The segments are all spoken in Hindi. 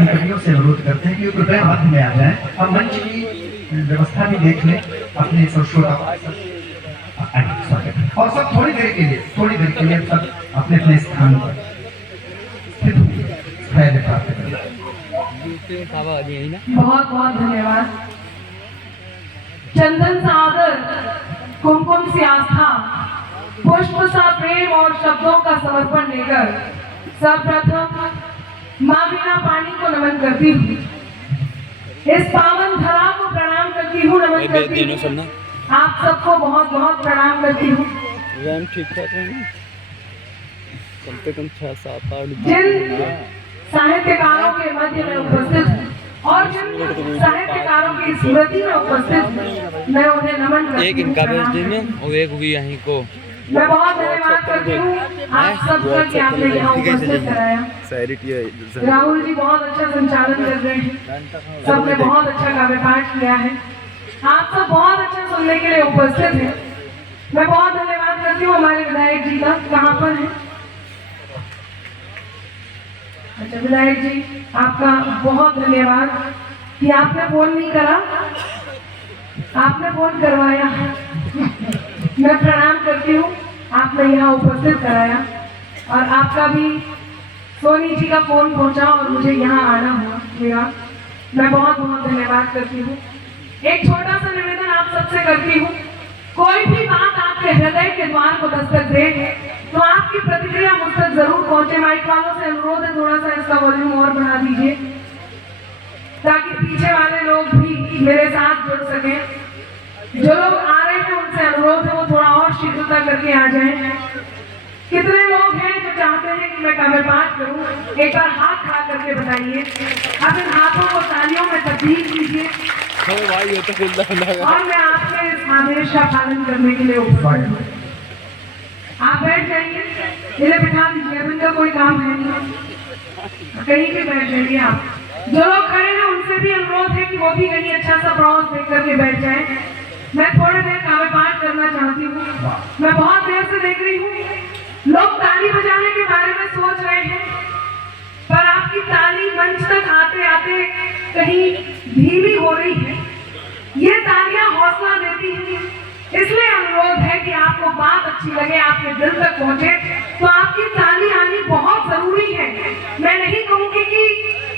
कर्मियों से अनुरोध करते हैं कि कृपया मध्य में आ जाएं। अब मंच की व्यवस्था भी देख लें अपने सब श्रोता और सब थोड़ी देर के लिए सब अपने अपने स्थान पर प्राप्त करें। बहुत बहुत धन्यवाद। चंदन सागर, कुमकुम सी आस्था, पुष्प सा प्रेम और शब्दों का समर्पण लेकर सर्वप्रथम माँ वीणा पानी को नमन करती हूँ। इस पावन धरा को प्रणाम करती हूँ, नमन करती हूँ। आप सबको बहुत बहुत प्रणाम करती हूँ। ठीक ठाक है ना, कम से कम 6-7-8 जिन साहित्यकारों के मध्य में उपस्थित हूँ और जिन साहित्यकारों की स्मृति में उपस्थित हूँ, मैं उन्हें नमन करती हूँ। एक इनका भेज देना और एक भी यहीं को। मैं बहुत धन्यवाद करती हूँ आप सबका कि आपने यहाँ उपस्थित कराया। राहुल जी बहुत अच्छा संचालन कर रहे हैं, सबने बहुत अच्छा काव्य पाठ किया है। आप सब बहुत अच्छा सुनने के लिए उपस्थित हैं। मैं बहुत धन्यवाद करती हूँ हमारे विधायक जी का। कहाँ पर है? अच्छा विधायक जी, आपका बहुत धन्यवाद कि आपने फोन नहीं करा, आपने फोन करवाया। मैं प्रणाम करती हूँ, आपने यहाँ उपस्थित कराया और आपका भी सोनी जी का फोन पहुँचा और मुझे यहाँ आना हुआ मेरा। मैं बहुत बहुत धन्यवाद करती हूँ। एक छोटा सा निवेदन आप सबसे करती हूँ, कोई भी बात आपके हृदय के द्वार को दस्तक दे तो आपकी प्रतिक्रिया मुझ तक जरूर पहुंचे। माइक वालों से अनुरोध है थोड़ा सा इसका वॉल्यूम और बढ़ा दीजिए ताकि पीछे वाले लोग भी मेरे साथ जुड़ सकें। जो लोग आ रहे हैं उनसे अनुरोध है वो थोड़ा और शीघ्रता करके आ जाएं। कितने लोग हैं जो चाहते हैं कि मैं काव्य पाठ करूं? एक बार हाथ खड़ा करके बताइए। अब इन हाथों को तालियों में तब्दील कीजिए और मैं आपके इस आदेश का पालन करने के लिए उपस्थित हूँ। आप बैठ जाइए, इन्हें बिठा दीजिए, अब इनका कोई काम है नहीं, कहीं भी बैठ जाइए। आप जो लोग खड़े हैं उनसे भी अनुरोध है कि वो भी कहीं अच्छा सा प्रॉस देख करके बैठ जाए। मैं थोड़ी देर काव्य पाठ करना चाहती हूँ। मैं बहुत देर से देख रही हूँ लोग ताली बजाने के बारे में सोच रहे हैं, पर आपकी ताली मंच तक आते आते कहीं धीमी हो रही है। ये तालियां हौसला देती हैं, इसलिए अनुरोध है कि आपको बात अच्छी लगे, आपके दिल तक पहुंचे तो आपकी ताली आनी बहुत जरूरी है। मैं नहीं कहूंगी कि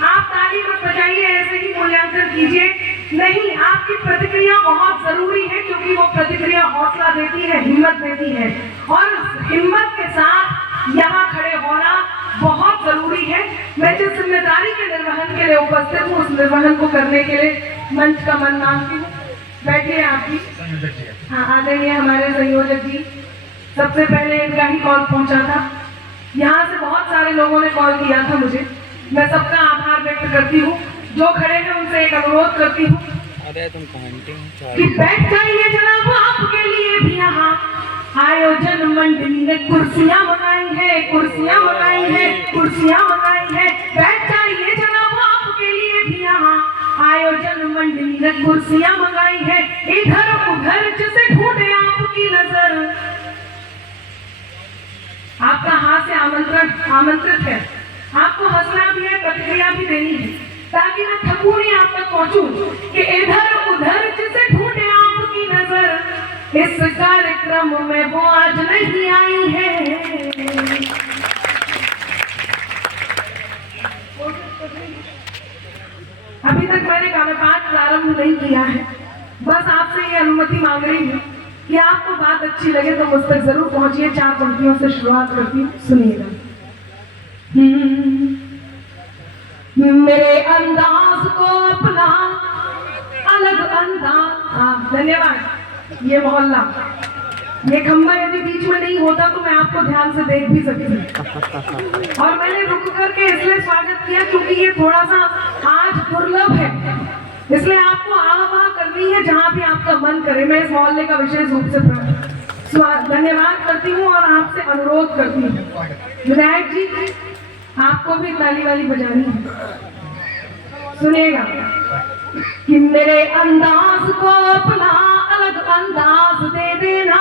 आप ताली मत बजाइए, ऐसे ही मूल्यांकन कीजिए, नहीं, आपकी प्रतिक्रिया बहुत जरूरी है क्योंकि वो प्रतिक्रिया हौसला देती है, हिम्मत देती है और हिम्मत के साथ यहाँ खड़े होना बहुत जरूरी है। मैं जिस जिम्मेदारी के निर्वहन के लिए उपस्थित हूँ उस निर्वहन को करने के लिए मंच का मन मांगती हूँ। बैठिए आप भी। हाँ, आ जाइए हमारे संयोजक जी। सबसे पहले इनका ही कॉल पहुंचा था, यहाँ से बहुत सारे लोगों ने कॉल किया था मुझे। मैं सबका आभार व्यक्त करती हूँ। जो खड़े हैं उनसे एक अनुरोध करती हूँ कि बैठ जाइए जनाब, आपके लिए भी यहाँ आयोजन मंडली ने कुर्सियाँ मंगाई है, कुर्सियाँ मंगाई है, कुर्सियाँ मंगाई है। बैठ जाइए जनाब, आपके लिए भी यहाँ आयोजन मंडली ने कुर्सियाँ मंगाई है। इधर उधर जिसे ढूंढे आपकी नजर, आपका हाथ से आमंत्रित है। आपको हंसना भी है, प्रतिक्रिया भी देनी है ताकि मैं थकू नहीं, आप तक पहुंचूं कि इधर उधर जिसे ढूंढे आपकी नजर, इस कार्यक्रम में वो आज नहीं आई है। अभी तक मैंने काव्य पाठ प्रारंभ नहीं किया है, बस आपसे ये अनुमति मांग रही हूँ कि आपको बात अच्छी लगे तो मुझ तक जरूर पहुंचिए। 4 पंक्तियों से शुरुआत करती हूँ, सुनिएगा। मेरे अंदाज को अपना अलग अंदाज। धन्यवाद। ये मोहल्ला, ये खंबा यदि बीच में नहीं होता तो मैं आपको ध्यान से देख भी सकती। और मैंने रुक करके इसलिए स्वागत किया क्योंकि ये थोड़ा सा आज दुर्लभ है, इसलिए आपको आह करनी है जहाँ भी आपका मन करे। मैं इस मोहल्ले का विशेष रूप से धन्यवाद करती हूँ और आपसे अनुरोध करती हूँ विधायक जी, आपको भी ताली वाली बजानी है। सुनिएगा कि मेरे अंदाज को अपना अलग अंदाज दे देना,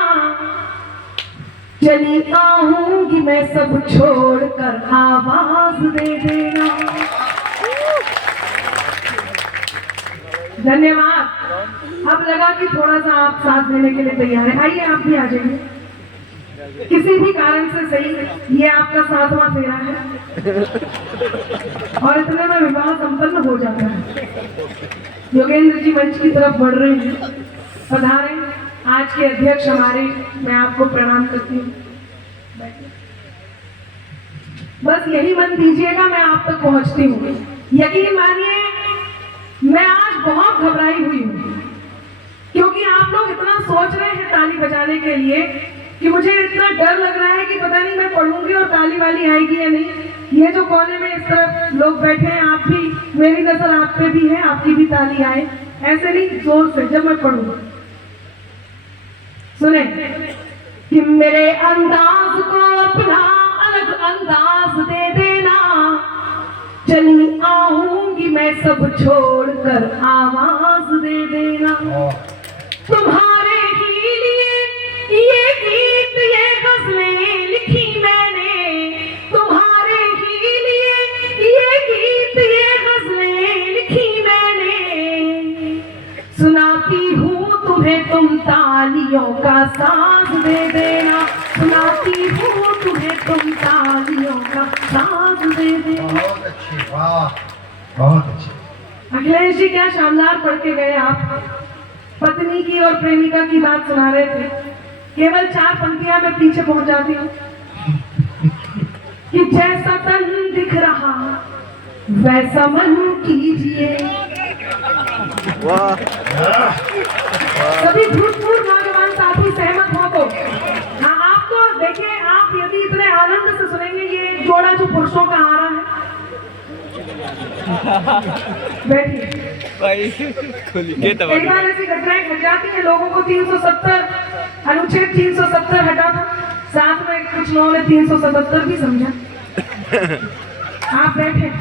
चली आऊंगी मैं सब छोड़कर, आवाज दे देना। धन्यवाद। अब लगा कि थोड़ा सा आप साथ देने के लिए तैयार हैं, आइए आप भी आ जाइए। किसी भी कारण से सही, ये आपका 7वां फेरा है और इतने में विवाह संपन्न हो जाता है। योगेंद्र जी मंच की तरफ बढ़ रहे हैं, पधारे। आज के अध्यक्ष हमारे, मैं आपको प्रणाम करती हूँ। बस यही मन दीजिएगा, मैं आप तक पहुंचती हूँ। यकीन मानिए मैं आज बहुत घबराई हुई हूँ, क्योंकि आप लोग इतना सोच रहे हैं ताली बजाने के लिए कि मुझे इतना डर लग रहा है कि पता नहीं मैं पढ़ूंगी और ताली वाली आएगी या नहीं। ये जो कोने में इस तरफ लोग बैठे हैं, आप भी, मेरी नजर आप पे भी है, आपकी भी ताली आए। ऐसे नहीं, जोर से जब मैं पढ़ूंगा सुने कि मेरे अंदाज को अपना अलग अंदाज दे देना। चली आऊंगी मैं सब छोड़कर, आवाज दे देना। तुम्हारे ही लिए ये गीत ये गजलें लिखी मैंने, तुम्हारे ही लिए ये गीत ये गजलें लिखी मैंने। सुनाती हूँ तुम्हें तुम तालियों का साज दे देना, सुनाती हूँ तुम्हें तुम तालियों का साज दे देना। बहुत अच्छी, वाह, बहुत अच्छी। अखिलेश जी क्या शानदार पढ़ के गए आप। पत्नी की और प्रेमिका की बात सुना रहे थे। केवल 4 पंक्तियां मैं पीछे पहुंच जाती हूँ कि जैसा तन दिख रहा वैसा मन कीजिए। सभी भूतपूर्व नौजवान साथी सहमत हो तो हाँ, आप तो देखिए, आप यदि इतने आनंद से सुनेंगे, ये जोड़ा जो पुरुषों का आ रहा है। बैठिए। एक बार ऐसी घटनाएं घट जाती है, लोगों को 370 अनुच्छेद 370 हटा था, साथ में कुछ लोगों ने 377 भी समझा। आप बैठे,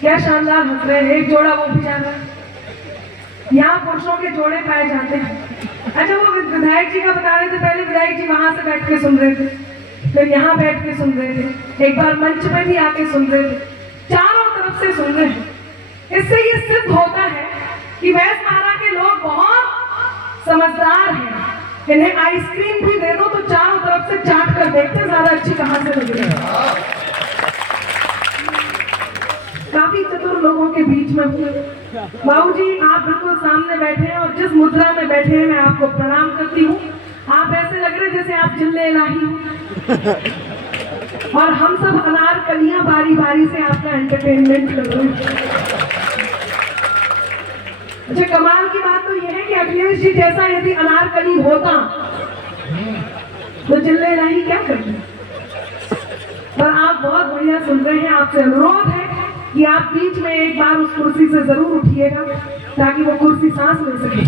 क्या शानदार हंस रहे हैं। एक जोड़ा वो भी जा रहा है। यहाँ पुरुषों के जोड़े पाए जाते हैं। अच्छा, वो विधायक जी का बता रहे थे, पहले विधायक जी वहां से बैठ के सुन रहे थे, फिर यहाँ बैठ के सुन रहे थे, एक बार मंच पे भी आके सुन रहे थे, चारों तरफ से सुन रहे हैं। इससे ये सिद्ध होता है कि वैश्वारा के लोग बहुत समझदार हैं। इन्हें आइसक्रीम भी दे दो तो चारों तरफ से चाट कर देखते ज्यादा अच्छी कहां से लग रही है। काफी चतुर लोगों के बीच में हुए। बाबूजी आप बिल्कुल सामने बैठे हैं और जिस मुद्रा में बैठे हैं मैं आपको प्रणाम करती हूँ। आप ऐसे लग रहे जैसे आप जिले इलाही हो और हम सब अनारकलियां बारी बारी से आपका एंटरटेनमेंट कर रहे हैं। अच्छा, कमाल की बात तो यह है कि अखिलेश जी जैसा यदि अनारकली होता तो जिले इलाही क्या करते। पर आप बहुत बढ़िया सुन रहे हैं। आपसे अनुरोध है कि आप बीच में एक बार उस कुर्सी से जरूर उठिएगा ताकि वो कुर्सी सांस ले सके।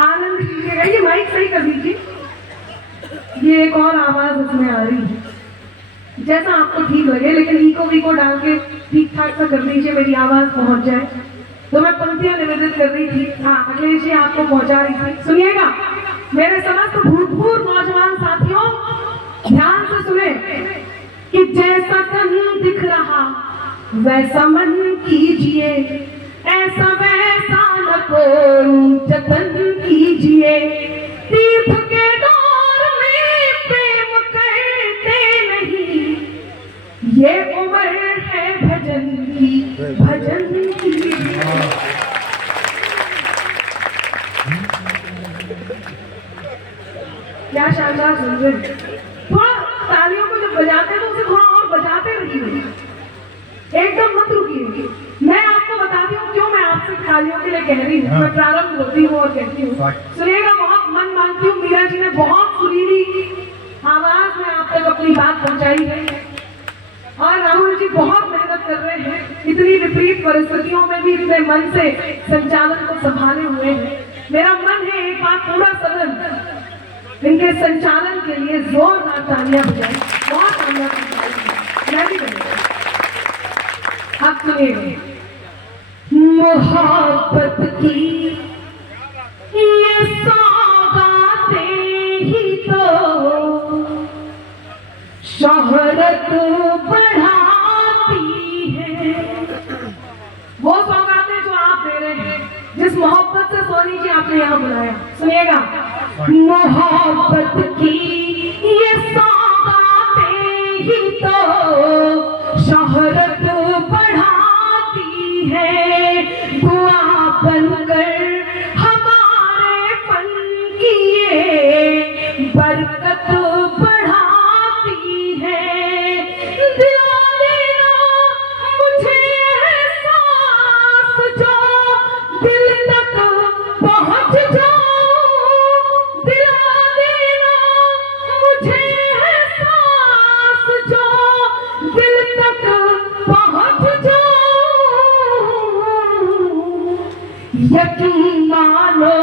आनंद लीजिएगा। ये माइक सही कर दीजिए, ये एक और आवाज उसमें आ रही है, जैसा आपको ठीक लगे, लेकिन इको वीको डाल के ठीक ठाक सा कर दीजिए, मेरी आवाज पहुंच जाए। तो मैं पंक्तियां निवेदित कर रही थी। हाँ, अखिलेश जी आपको पहुंचा रही थी। सुनिएगा, मेरे समस्त भूतपूर्व नौजवान साथियों ध्यान से सुने कि जैसा तन दिख रहा वैसा मन कीजिए, ऐसा वैसा न कोई जतन कीजिए। तीर्थ के दौर में प्रेम करते नहीं, ये उम्र है भजन की, भजन की। क्या शानदार सुन रहे। थोड़ा तालियों को जब बजाते हैं तो उसे थोड़ा और बजाते रहिए, एकदम मत रुकिए। मैं आपको बताती हूँ क्यों मैं आपसे तालियों के लिए कह रही हूँ। मैं प्रारंभ होती हूँ और कहती हूँ, सुनिएगा, बहुत मन मानती हूँ। मीरा जी ने बहुत सुरीली आवाज में आप तक अपनी बात पहुंचाई है और राहुल जी बहुत मेहनत कर रहे हैं। इतनी विपरीत परिस्थितियों में भी इतने मन से संचालन को संभाले हुए हैं। मेरा मन है एक बार पूरा सदन इनके संचालन के लिए जोरदार तालियां बजाएं। बहुत तालियां बजाएं। मैं भी करूंगा। आप सुनिए। मोहब्बत की ये बढ़ाती है। वो सौगातें जो आप दे रहे हैं, जिस मोहब्बत से सोनी जी आपने यहाँ बुलाया, सुनिएगा। मोहब्बत की ये सौगातें ही तो शोहरत बढ़ाती है, दुआ बनकर हमारे फन की ये बरकत बढ़ाती है। दिला देना मुझे एहसास जो दिल तक पहुंच जाऊं, दिला देना मुझे एहसास जो दिल तक पहुंच जाऊं। यकीन मानो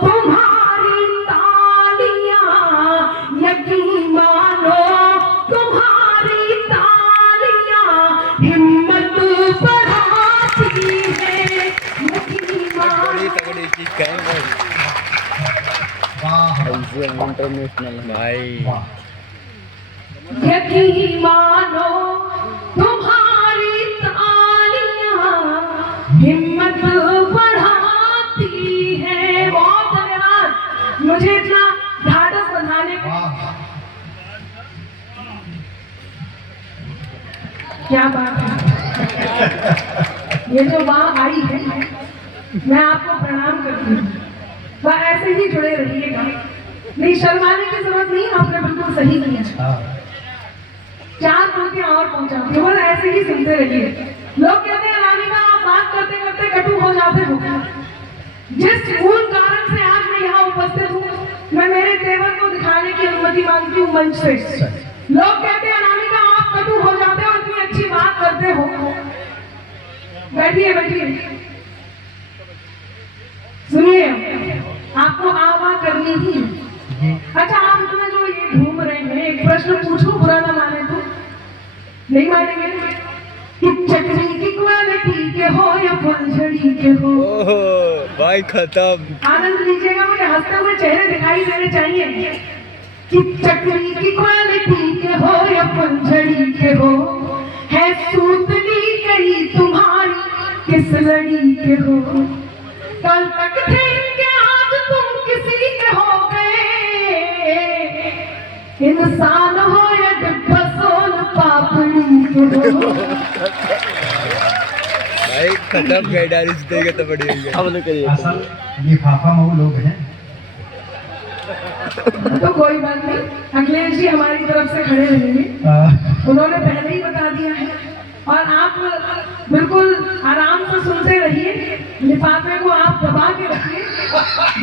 तुम्हारी तालियां, यकीन मानो तुम्हारी तालियां हिम्मत बढ़ाती है। यकीन मानो तगड़ी चीज कहेंगे वाह इंटरनेशनल भाई। वाह यकीन मानो तुम्हारी तालियां हिम्मत बढ़ाती है। बहुत धन्यवाद मुझे इतना ढाढ़स बंधाने का। वाह क्या बात है, ये जो वाह आई है, मैं आपको प्रणाम करती हूँ। वह ऐसे ही जुड़े रहिएगा, नहीं शर्माने की जरूरत नहीं, आपने बिल्कुल सही किया। हाँ चार पंक्तियां और पहुंचाती हूँ, बस ऐसे ही सुनते रहिए। लोग कहते हैं रानिका आप बात करते करते कटु हो जाते हो। जिस मूल कारण से आज मैं यहाँ उपस्थित हूँ, मैं मेरे तेवर को दिखाने की अनुमति मांगती हूँ मंच से। लोग कहते हैं रानिका आप कटु हो जाते हो, इतनी अच्छी बात करते हो। बैठिए बैठिए, सुनिए, आपको आवा करनी ही है। अच्छा आप इसमें जो ये घूम रहे हैं, एक प्रश्न पूछूं, बुरा ना माने तो? नहीं मानेंगे? कि चटनी की क्वालिटी के हो या फुलझड़ी के हो? ओहो भाई खत्म। आनंद लीजिएगा, मुझे हंसते हुए चेहरे दिखाई देने चाहिए। कि चटनी की क्वालिटी के हो या फुलझड़ी के हो, है सूतली गई तुम्हारी किस लड़ी के हो? कल तक थे कि आज तुम किसी के हो गए, इंसान हो या डिब्बा सोन पापड़ी के हो। भाई खत्म गाइडारिस देगा तो बढ़िया है। अब तो करिए असल लिफाफा मऊ लोग हैं। तो कोई बात नहीं, अखिलेश जी हमारी तरफ से खड़े रहेंगे, उन्होंने पहले ही बता दिया है। और आप बिल्कुल आराम से सुनते रहिए, लिफाफे को आप दबा के रखिए।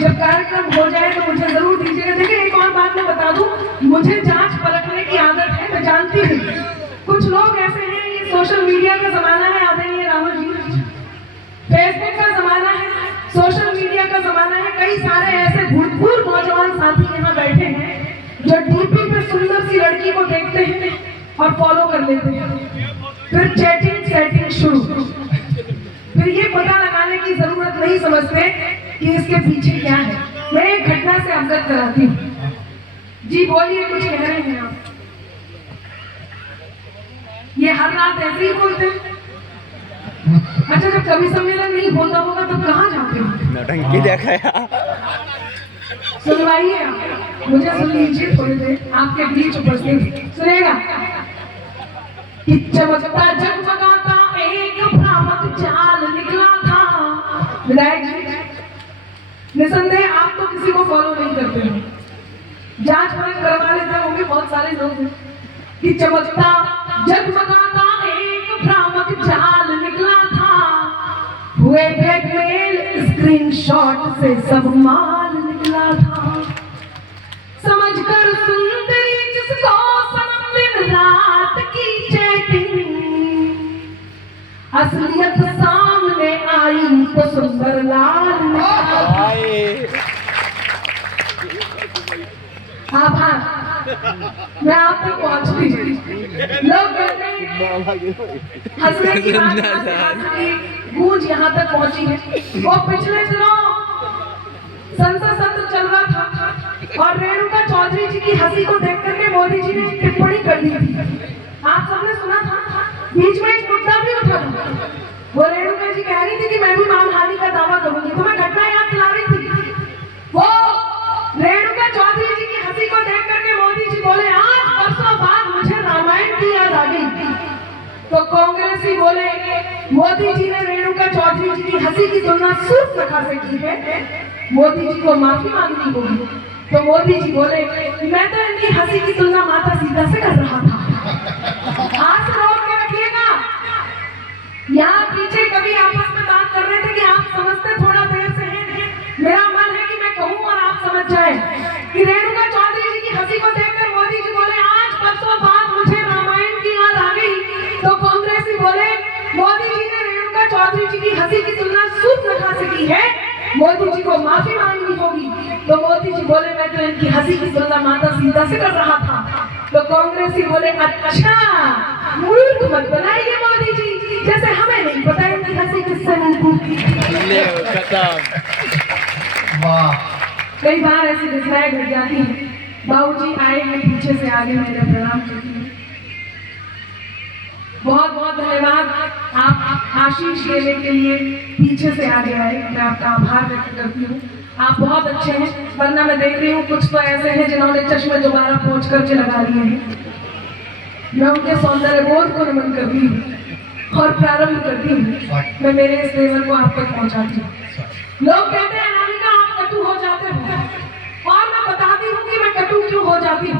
जब कार्यक्रम हो जाए तो मुझे जरूर दीजिएगा। देखिए एक और बात मैं बता दूं, मुझे जांच परखने की आदत है, मैं जानती हूँ कुछ लोग ऐसे हैं, ये सोशल मीडिया का जमाना है, आदरणीय राहुल जी, फेसबुक का जमाना है, सोशल मीडिया का जमाना है। कई सारे ऐसे भूतपूर्व नौजवान साथी यहाँ बैठे हैं जो डीपी पे सुंदर सी लड़की को देखते हैं और फॉलो कर लेते हैं, फिर चैटिंग सेटिंग शुरू, फिर ये पता लगाने की जरूरत नहीं समझते कि इसके पीछे क्या है। मैं एक घटना से अवगत कराती हूँ। जी बोलिए, कुछ कह रहे हैं आप? ये हर रात ऐसे ही बोलते हैं? अच्छा, जब कवि सम्मेलन नहीं होता होगा तब कहाँ जाते हो? नौटंकी दिखाया। सुनवाइए आप, मुझे सुन लीजिए थोड़ी देर, आपके बीच उपस्थित सुनेगा। कि चमकता जगमगाता एक भ्रामक जाल निकला था। विधायक जी, निसंदेह आप तो किसी को फॉलो नहीं करते हो, जांच परख करवा लेते होंगे, बहुत सारे लोग हैं। कि चमकता जगमगाता एक भ्रामक जाल निकला था, हुए ब्लैकमेल स्क्रीनशॉट से सब माल निकला था। समझकर सुंदरी जिसको सनम दिन रात की चैटिंग, असलियत सामने आई तो सुंदर लाल निकला। आभार, मैं आप तक पहुंचती लोग कहते हैं हंसने की बात हंसने गूंज यहाँ तक पहुंची है। वो पिछले दिनों संसद सत्र चल रहा था और रेणुका चौधरी जी की हंसी को देख करके मोदी जी ने टिप्पणी कर दी थी। आप सबने सुना था, बीच में एक मुद्दा भी उठा था। वो रेणुका जी कह रही थी कि मैं भी मानहानि का दावा करूंगी। तो मैं घटना याद दिला रही थी। वो रेणुका चौधरी जी की हंसी को देख करके मोदी जी बोले, आज बरसों बाद मुझे रामायण की याद आ गई। तो कांग्रेसी बोले, मोदी जी ने रेणुका चौधरी जी की हंसी की तुलना सूर्पनखा से की है, मोदी जी को माफी मांगनी होगी। तो मोदी जी बोले, मैं तो इनकी हंसी की तुलना माता सीता से कर रहा था। हाथ रोक के रखिएगा। यहाँ पीछे कभी आपस में बात कर रहे थे कि आप समझते थोड़ा देर से हैं। मेरा मन है कि मैं कहूँ और आप समझ जाएं कि रेणुका चौधरी जी की हंसी को देखकर मोदी जी बोले, आज बरसों बाद मुझे रामायण की याद आ गई। तो कांग्रेसी बोले, मोदी जी ने रेणुका चौधरी जी की हंसी की तुलना सूर्पनखा से की है, मोदी जी को माफी मांगनी होगी। तो मोदी जी बोले, मैं तो इनकी हंसी की तुलना माता सीता से कर रहा था। तो कांग्रेसी बोले, अच्छा मूर्ख मत बनाइए मोदी जी, जैसे हमें नहीं पता इनकी हंसी किससे मिलती। ले खत्म। वाह, कई बार ऐसी घटनाएं घट जाती हैं। बाबूजी आए हैं पीछे से आगे, मेरे प्रणाम करती हूँ। बहुत बहुत धन्यवाद, आप आशीष लेने के लिए पीछे से आगे आए, मैं आपका आभार व्यक्त करती हूँ। आप बहुत अच्छे हैं, वरना मैं देख रही हूँ कुछ तो ऐसे हैं जिन्होंने चश्मे दोबारा पहुंच करके लगा लिए हैं। मैं उनके सौंदर्य बोध को नमन करती हूँ और प्रारंभ करती हूँ। मैं मेरे इस लेवल को आप तक पहुंचाती हूँ। लोग कहते हैं अनामिका आप कटु हो जाते हो, और मैं बताती हूँ कि मैं कटु क्यों हो जाती हूँ।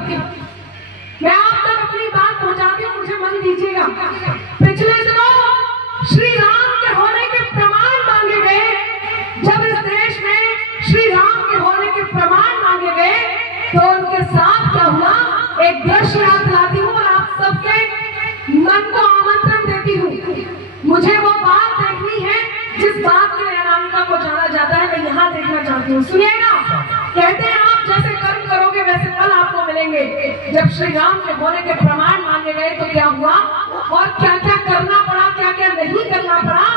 मैं आप तक अपनी बात पहुंचाती हूँ, मुझे मन दीजिएगा। पिछले दिनों श्री राम के होने के प्रमाण मांगे गए। जब इस देश में श्री राम के होने के प्रमाण मांगे गए तो उनके साथ क्या हुआ, एक दृश्य याद दिलाती हूँ और आप सबके मन को आमंत्रण देती हूँ। मुझे वो बात देखनी है जिस बात के लिए अनामिका को जाना जाता है, मैं यहाँ देखना चाहती हूँ। सुनिएगा, कहते हैं आप जैसे कर्म करोगे वैसे फल आपको मिलेंगे। जब श्री राम के होने के प्रमाण मांगे गए तो क्या हुआ और क्या क्या करना पड़ा, क्या क्या नहीं करना पड़ा।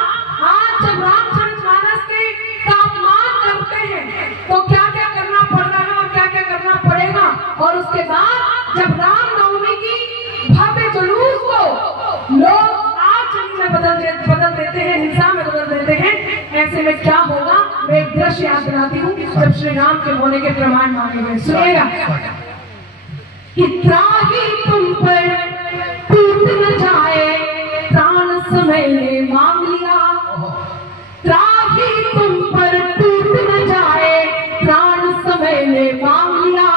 आज जब रामचरितमानस के तापमान करते हैं तो क्या क्या करना पड़ रहा है और क्या क्या करना पड़ेगा। और उसके बाद जब रामनवमी की भव्य जुलूस को लोग में बदल देते हैं, हिंसा में बदल देते हैं, ऐसे में क्या होगा, मैं एक दृश्य याद दिलाती हूँ जब श्री राम के होने के प्रमाण मांगे गए। सुनिएगा, कि त्राही तुम पर टूट न जाए, प्राण समय ने मांग लिया। त्राही तुम पर टूट न जाए, प्राण समय ने मांग लिया।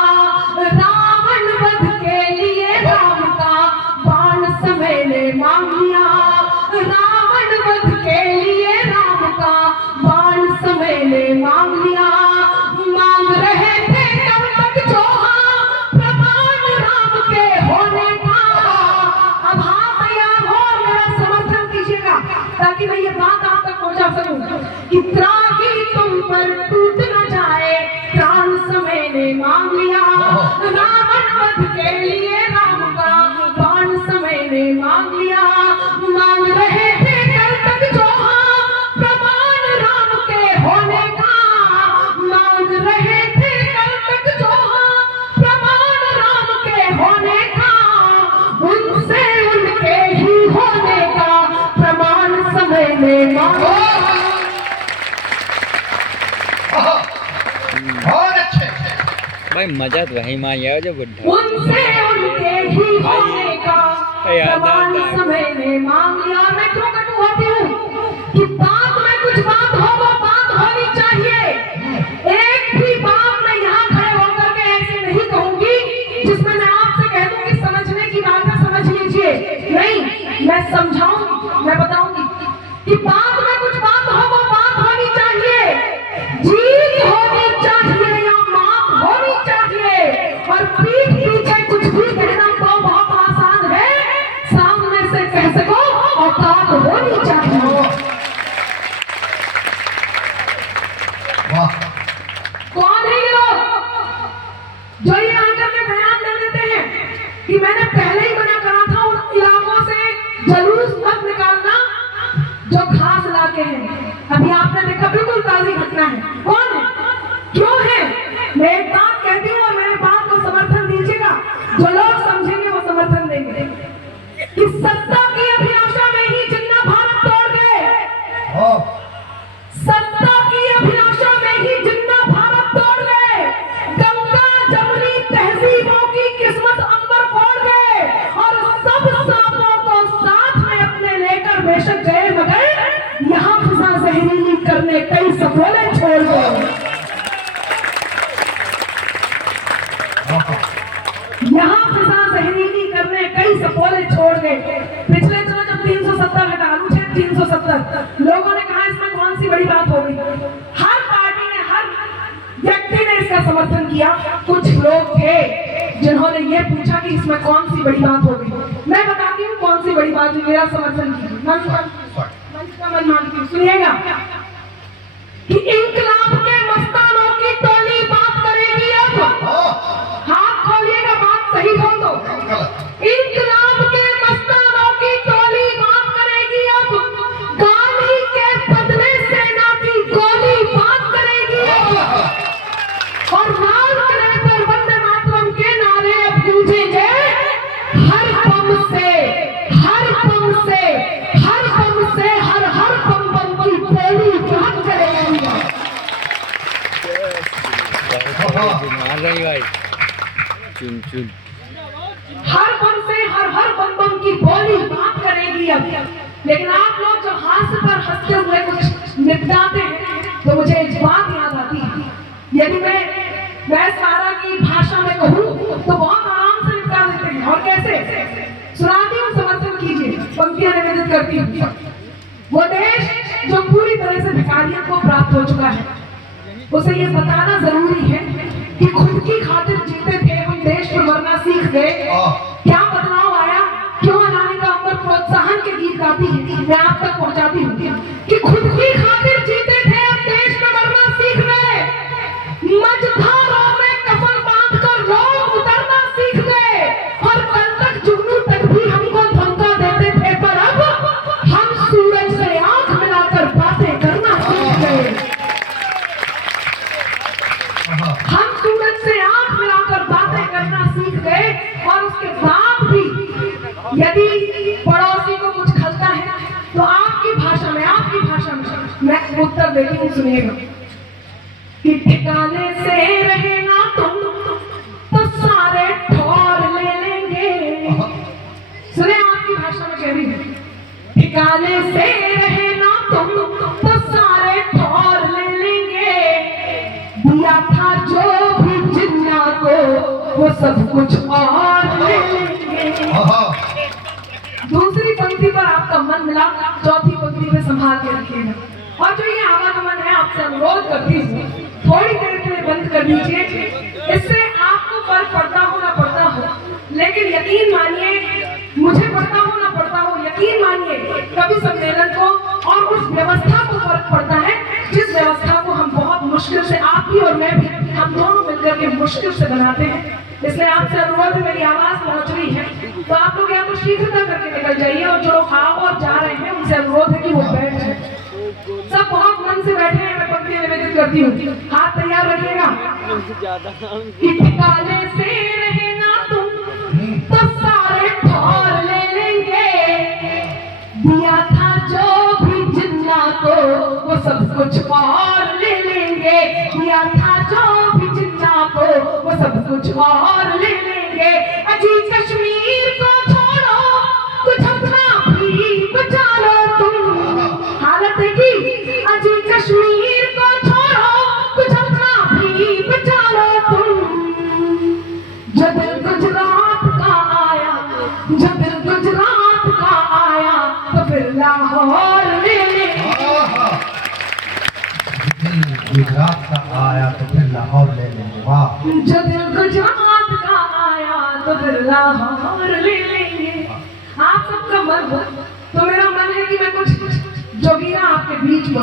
रावण वध के लिए राम का बाण समय ने मांग लिया। रावण वध के लिए राम का बाण समय ने मांग लिया। मांग रहे थे तब तक चौहान प्रमाण राम के होने का। अब हाँ तैयार हो, मेरा समर्थन कीजिएगा ताकि मैं ये बात आप तक पहुंचा सकूं कि त्राही तुम पर टूट न जाए, प्राण समय ने मांग लिया। रावण वध के लिए राम का बाण समय ने मांग लिया। मांग रहे थे कल तक चौहान प्रमाण राम के होने का। मांग रहे थे कल तक चौहान प्रमाण राम के होने का। उनसे उनके ही होने का प्रमाण समय में मांगो। बहुत अच्छे। भाई मजा तो वही में आया जो बुढ़ा। उनसे उनके ही होने का प्रमाण समय ने मांग लिया। मैं क्यों कटु होती हूँ कि बात में कुछ बात हो, वो बात होनी चाहिए। एक भी बात मैं यहाँ खड़े होकर के ऐसे नहीं कहूंगी जिसमें मैं आपसे कह दूं कि समझने की बात है, समझ लीजिए। नहीं, मैं समझाऊंगी, मैं बताऊंगी कि बात में कुछ बात हो, वो बात होनी चाहिए। जीत होनी चाहिए या मात होनी चाहिए। और पीठ पीछे कुछ भी कहना तो बहुत आसान है, सामने से कह सको औकात होनी चाहिए। वाह, कौन है ये लोग जो ये आकर के बयान दे देते हैं कि मैंने पहले ही मना करा था उन इलाकों से जलूस मत निकालना जो घास लाके हैं। अभी आपने देखा, बिल्कुल ताजी घटना है। कौन है, क्यों है? मैं एक बात कहती हूँ और मेरे बात को समर्थन दीजिएगा। जो लोग समझेंगे वो समर्थन देंगे। यहाँ फिजा जहरीली करने कई सपोले छोड़ गए। पिछले चलो जब 370 हटा लू 370 लोगों ने कहा इसमें कौन सी बड़ी बात हो गई। हर पार्टी ने हर व्यक्ति ने इसका समर्थन किया। कुछ लोग थे जिन्होंने ये पूछा कि इसमें कौन सी बड़ी बात हो गई। मैं बताती हूँ कौन सी बड़ी बात हुई, मेरा समर्थन कीजिए। मंच का मन मांगती हूँ, सुनिएगा कि इंकलाब के मस्तानों की टोली बात करेगी अब। हाथ खोलिएगा, बात सही हो तो। इंकलाब के मस्तानों की टोली बात करेगी अब। गांधी के बदले सेना की गोली बात करेगी अब। और लाल किले पर वंदे मातरम के नारे अब गूंजेंगे। हर बम से हर बम से हर बम से हर बम बम की गोली बात करेगी। मार रही भाई चुन चुन। हर बम से हर बम बम की गोली बात करेगी अब। लेकिन आप लोग जब हाथ पर हंसते हुए कुछ निपटाते हैं तो मुझे एक बात याद आती है। यदि मैं सारा की भाषा में कहूँ तो बहुत आराम से निपटा देते हैं। और कैसे सुनाती हूँ, समर्थन कीजिए, पंक्तियां निवेदित करती हूँ। वो देश जो पूरी तरह से भिखारियत को प्राप्त हो चुका है, उसे ये बताना जरूरी है कि खुद की खातिर जीते थे हम, देश पर मरना सीख गए। क्या बदलाव आया, क्यों अनामिका अंबर प्रोत्साहन के गीत गाती है, मैं आप तक पहुंचाती हूँ कि खुद की खातिर जीते थे हम, देश पर मरना सीख गए। मझधारों में कफन बांधकर लोग उतरना सीख गए। और कल तक जुगनू तक भी हमको धमका देते थे, पर अब हम सूरज से आंख मिलाकर बातें करना सीख गए। हम सूरज से आंख मिलाकर बातें करना सीख गए। और उसके बाद भी यदि पड़ोसी को कुछ खलता है तो आपकी भाषा में मैं उत्तर देती हूँ, सुनिएगा कि ठिकाने से रहे ना तुम तो सारे ठौर ले लेंगे। सुने, आपकी भाषा में कह रही हूँ, ठिकाने से रहे ना तुम तो सारे ठौर ले लेंगे। दिया था जो भी जिन्ना को वो सब कुछ और ले लेंगे। दूसरी पंक्ति पर आपका मन मिला, चौथी पंक्ति में संभाल के रखिएगा। और जो ये आवागमन है, आपसे अनुरोध करती हूँ थोड़ी देर के लिए बंद कर दीजिए। इससे आपको फर्क पड़ता हो ना पड़ता हो, लेकिन यकीन मानिए, मुझे पड़ता हो ना पड़ता हो, यकीन मानिए कवि सम्मेलन को और उस व्यवस्था को फर्क पड़ता है जिस व्यवस्था को हम बहुत मुश्किल से, आप भी और मैं भी, हम दोनों मिलकर के मुश्किल से बनाते हैं। इसलिए आपसे अनुरोध है, मेरी आवाज पहुंच रही है तो आप लोग या तो शीघ्रता करके निकल जाइए, और जो लोग आओ और जा रहे हैं उनसे अनुरोध है कि वो बैठ जाए। सब बहुत मन से बैठे हैं, मैं पंक्ति निवेदित करती हूँ, हाथ तैयार रखिएगा। कि ठिकाने से रहे ना तुम तो सारे ठौर ले लेंगे। दिया था जो भी जिन्ना को वो सब कुछ और ले लेंगे। दिया था जो भी जिन्ना को वो सब कुछ और ले लेंगे। अजी कश्मीर को छोड़ो, कुछ अपना भी बचा लो तुम। हालत की अजी कश्मीर को छोड़ो, कुछ अपना भी बचा लो तुम। जो दिल गुजरात का आया, जो दिल गुजरात का आया तो फिर लाहौर ले ले। गुजरात का आया तो फिर लाहौर ले लेंगे। वाह। जो दिल गुजरात का आया तो फिर लाहौर ले लेंगे। आप सबका मन हो तो मेरा मन है कि मैं कुछ जोगीरा आपके बीच में